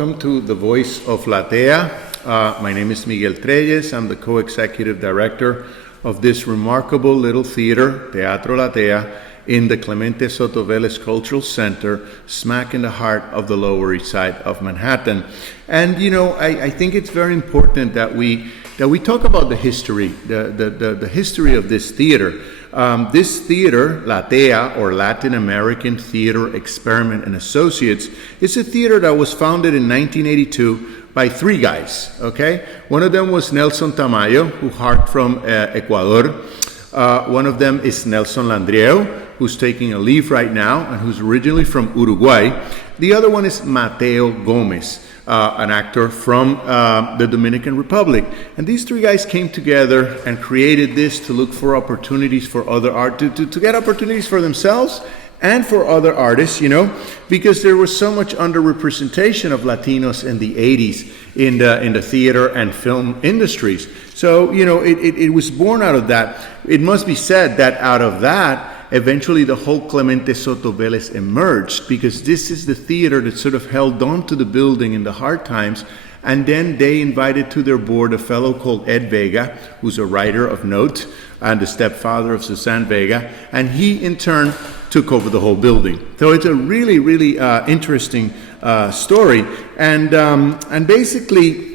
welcome to The Voice of Latea. My name is Miguel. I'm the co-executive director of this remarkable little theater, Teatro Latea, in the Clemente Soto Vélez Cultural Center, smack in the heart of the Lower East Side of Manhattan. And I think it's very important that we talk about the history, the history of this theater. This theater, LATEA, or Latin American Theater Experiment and Associates, is a theater that was founded in 1982 by three guys, okay? One of them was Nelson Tamayo, who hailed from Ecuador. One of them is Nelson Landrieu, who's taking a leave right now and who's originally from Uruguay. The other one is Mateo Gomez, an actor from the Dominican Republic. And these three guys came together and created this to look for opportunities for other art, to get opportunities for themselves and for other artists, because there was so much underrepresentation of Latinos in the 80s in the theater and film industries. So, it was born out of that. It must be said that out of that, eventually the whole Clemente Soto Vélez emerged, because this is the theater that sort of held on to the building in the hard times. And then they invited to their board a fellow called Ed Vega, who's a writer of note and the stepfather of Suzanne Vega, and he in turn took over the whole building. So it's a really, really interesting story. And basically,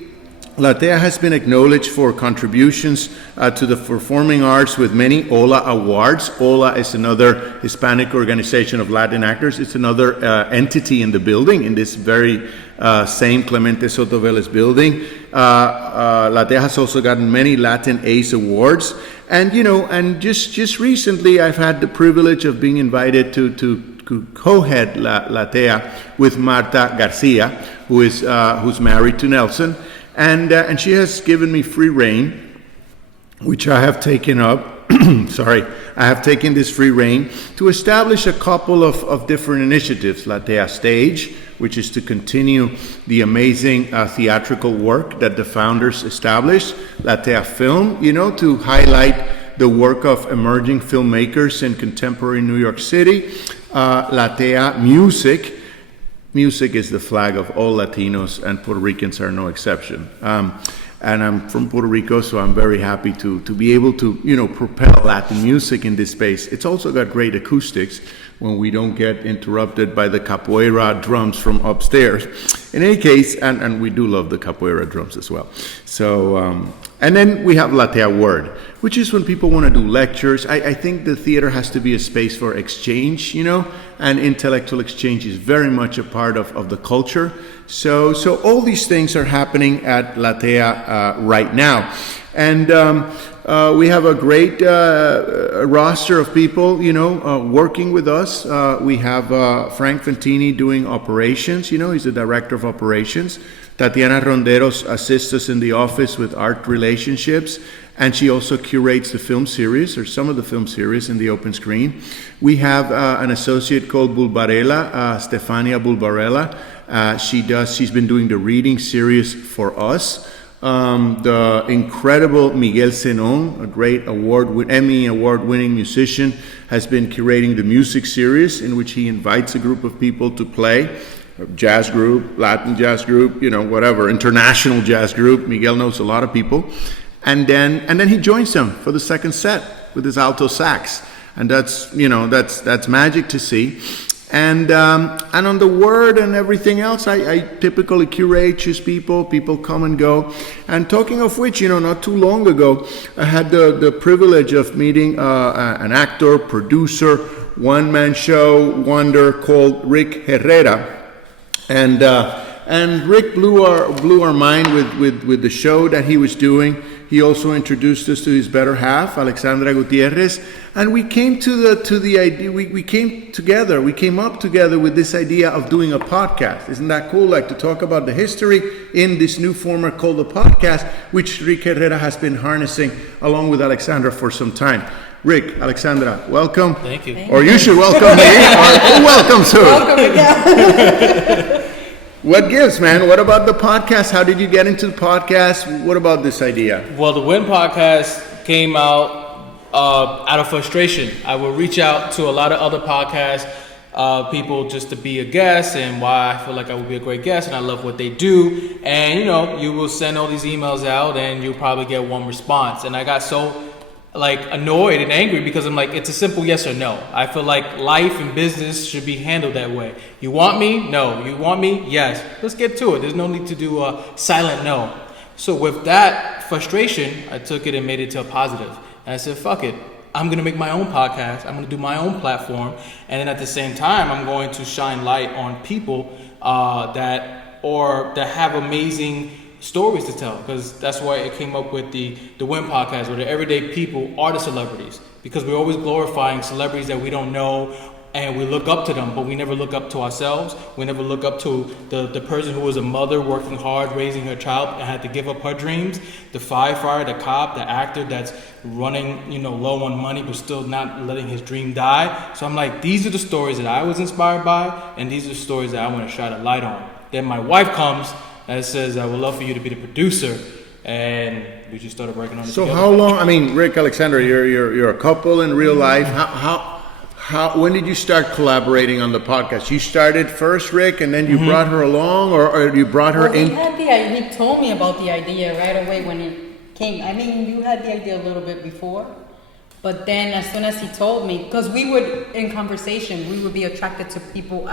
Latea has been acknowledged for contributions to the performing arts with many OLA awards. OLA is another Hispanic organization of Latin actors. It's another entity in the building, in this very same Clemente Soto Vélez building. Latea has also gotten many Latin Ace awards. And, and just recently I've had the privilege of being invited to co-head Latea with Marta Garcia, who's married to Nelson. And she has given me free rein, which I have taken up. I have taken this free rein to establish a couple of different initiatives. Latea Stage, which is to continue the amazing theatrical work that the founders established. Latea Film, to highlight the work of emerging filmmakers in contemporary New York City. Latea Music. Music is the flag of all Latinos, and Puerto Ricans are no exception. And I'm from Puerto Rico, so I'm very happy to be able to, propel Latin music in this space. It's also got great acoustics when we don't get interrupted by the capoeira drums from upstairs. In any case, and we do love the capoeira drums as well. So, and then we have Latea Word, which is when people want to do lectures. I think the theater has to be a space for exchange, and intellectual exchange is very much a part of the culture. So all these things are happening at Latea right now. And we have a great roster of people, working with us. We have Frank Fantini doing operations. He's the director of operations. Tatiana Ronderos assists us in the office with art relationships, and she also curates the film series, or some of the film series in the open screen. We have an associate called Bulbarella, Stefania Bulbarella. She's been doing the reading series for us. The incredible Miguel Zenon, a great Emmy award-winning musician, has been curating the music series, in which he invites a group of people to play. A jazz group, Latin jazz group, whatever, international jazz group. Miguel knows a lot of people. And then he joins them for the second set with his alto sax. And that's magic to see. And on the word and everything else, I typically curate, choose people come and go. And talking of which, not too long ago, I had the privilege of meeting an actor, producer, one-man show wonder called Rick Herrera. And Rick blew our mind with the show that he was doing. He also introduced us to his better half, Alexandra Gutierrez, and we came to the idea. We came up together with this idea of doing a podcast. Isn't that cool? Like, to talk about the history in this new format called the podcast, which Rick Herrera has been harnessing along with Alexandra for some time. Rick, Alexandra, welcome. Thank you. Or you should welcome me, or welcome to. Welcome again. What gives, man? What about the podcast? How did you get into the podcast? What about this idea? Well, the WIN podcast came out of frustration. I would reach out to a lot of other podcasts people just to be a guest and why I feel like I would be a great guest and I love what they do. And you will send all these emails out and you'll probably get one response. And I got so annoyed and angry because I'm like, it's a simple yes or no. I feel like life and business should be handled that way. You want me? No. You want me? Yes. Let's get to it. There's no need to do a silent no. So with that frustration, I took it and made it to a positive. And I said, fuck it. I'm going to make my own podcast. I'm going to do my own platform. And then at the same time, I'm going to shine light on people that have amazing stories to tell, because that's why it came up with the WIN podcast, where the everyday people are the celebrities, because we're always glorifying celebrities that we don't know and we look up to them, but we never look up to ourselves. We never look up to the person who was a mother working hard, raising her child, and had to give up her dreams, the firefighter, the cop, the actor that's running low on money but still not letting his dream die. So I'm like, these are the stories that I was inspired by, and these are the stories that I want to shine a light on. Then my wife comes and says, I would love for you to be the producer. And we just started working on it together. How long, Rick, Alexandra, you're a couple in real life. When did you start collaborating on the podcast? You started first, Rick, and then you brought her along, or you brought her in? He told me about the idea right away when it came. You had the idea a little bit before, but then as soon as he told me, because we would, in conversation, we would be attracted to people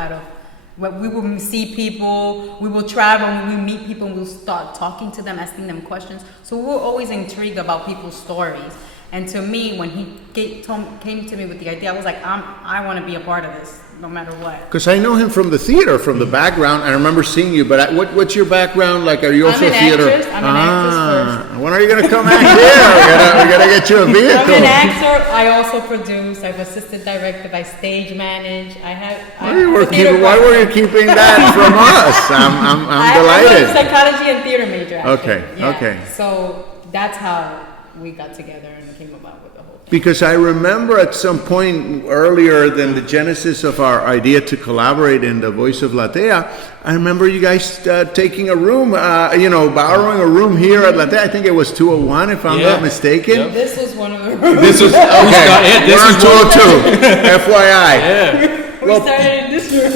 we will see people, we will travel, and when we meet people, we'll start talking to them, asking them questions. So we were always intrigued about people's stories. And to me, when he came to me with the idea, I was like, I want to be a part of this, no matter what. Because I know him from the theater, from the background. I remember seeing you, but what's your background? Like, are you also I'm an theater? Actress. I'm an actress first. When are you going to come act here? We gotta get you a vehicle. I'm an actor. I also produce. I've assisted directed. I stage manage. Why were you keeping that from us? I'm delighted. I'm a psychology and theater major, actually. Okay, yeah. okay. So that's how we got together and came about with the whole thing. Because I remember at some point earlier than the genesis of our idea to collaborate in the Voice of Latea, I remember you guys taking a room, borrowing a room here at Latea. I think it was 201, if I'm not mistaken. Yep. This was one of the rooms. This was We're on 202, FYI. Yeah. We started in this room.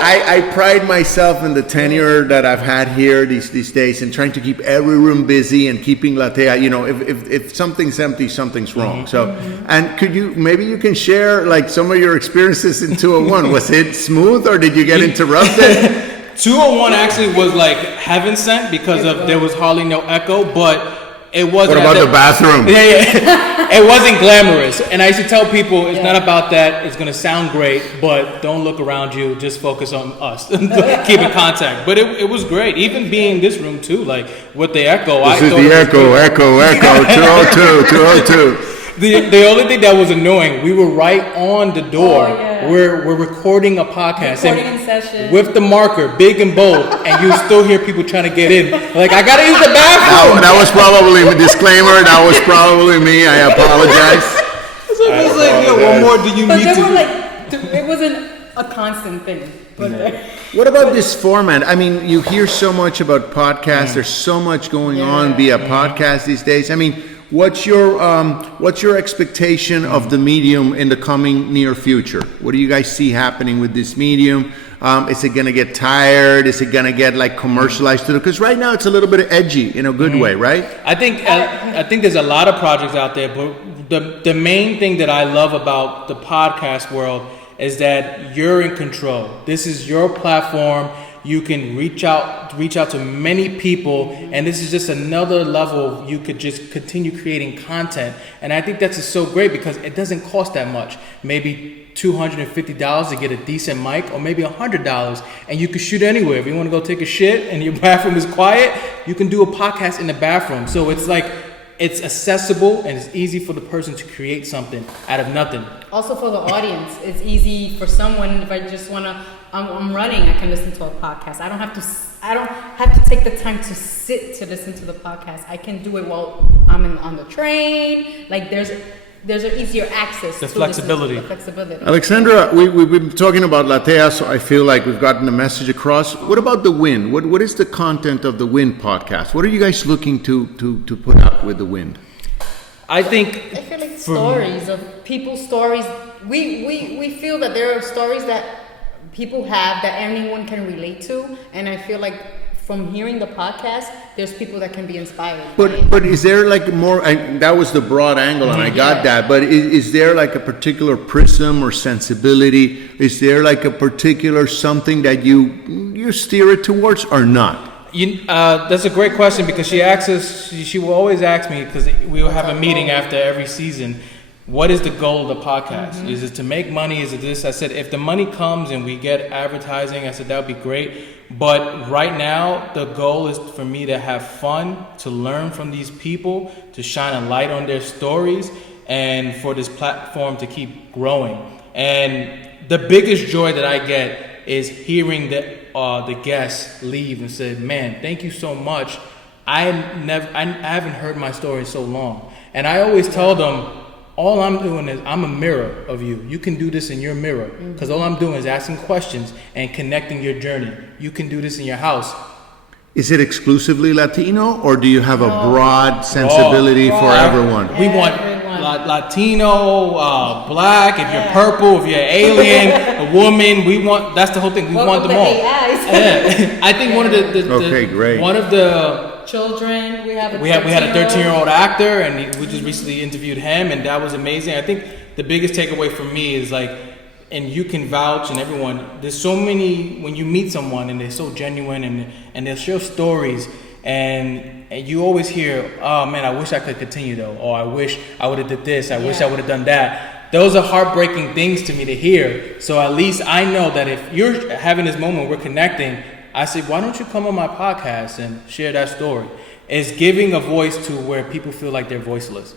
I pride myself in the tenure that I've had here these days and trying to keep every room busy and keeping Latea, if something's empty, something's wrong. So, and maybe you can share like some of your experiences in 201. Was it smooth or did you get interrupted? 201 actually was like heaven sent because there was hardly no echo, but it wasn't. What about the bathroom? Yeah. It wasn't glamorous. And I used to tell people it's not about that. It's going to sound great, but don't look around you. Just focus on us. Keep in contact. But it was great. Even being in this room too, like with the echo. This is the echo, 202. The only thing that was annoying, we were right on the door. We're recording a podcast Session. with the marker, big and bold, and you still hear people trying to get in. Like, I gotta use the bathroom. That was probably a disclaimer. That was probably me. I apologize. So it was like, what more do you But need to do? it wasn't a constant thing. But What about this format? You hear so much about podcasts. There's so much going on via podcast these days. What's your expectation of the medium in the coming near future? What do you guys see happening with this medium? Is it going to get tired? Is it going to get like commercialized? Because right now it's a little bit edgy in a good way, right? I think there's a lot of projects out there, but the main thing that I love about the podcast world is that you're in control. This is your platform. You can reach out to many people, and this is just another level. You could just continue creating content, and I think that's just so great because it doesn't cost that much. Maybe $250 to get a decent mic, or maybe $100, and you can shoot anywhere. If you want to go take a shit and your bathroom is quiet, you can do a podcast in the bathroom. So it's like it's accessible and it's easy for the person to create something out of nothing. also for the audience, it's easy for someone if I just want to. I'm running. I can listen to a podcast. I don't have to take the time to sit to listen to the podcast. I can do it while I'm on the train. Like there's an easier access. The flexibility. Alexandra, we've been talking about Latea, so I feel like we've gotten the message across. What about the WIN? What is the content of the WIN podcast? What are you guys looking to put out with the WIN? I feel like stories of people's stories we feel that there are stories that people have that anyone can relate to, and I feel like from hearing the podcast, there's people that can be inspired. But is there like more? That was the broad angle, and I got that. But is there like a particular prism or sensibility? Is there like a particular something that you steer it towards or not? That's a great question, because she asks us. She will always ask me, because we will have a meeting after every season. What is the goal of the podcast? Mm-hmm. Is it to make money? Is it this? I said, if the money comes and we get advertising, I said that would be great. But right now, the goal is for me to have fun, to learn from these people, to shine a light on their stories, and for this platform to keep growing. And the biggest joy that I get is hearing the guests leave and say, "Man, thank you so much. I haven't heard my story in so long." And I always tell them, all I'm doing is I'm a mirror of you. You can do this in your mirror, because all I'm doing is asking questions and connecting your journey. You can do this in your house. Is it exclusively Latino, or do you have a broad sensibility for everyone? We want Latino, black, if you're purple, if you're an alien, a woman, that's the whole thing. We want them all. Yeah. I think one of the children, we had a 13-year-old actor, and we just recently interviewed him, and that was amazing. I think the biggest takeaway for me is like, and you can vouch, and everyone, there's so many, when you meet someone and they're so genuine and they'll share stories, and you always hear, "Oh man, I wish I could continue though," or "I wish I would have did this, I wish I would have done that." Those are heartbreaking things to me to hear. So at least I know that if you're having this moment, we're connecting, I said, why don't you come on my podcast and share that story? It's giving a voice to where people feel like they're voiceless.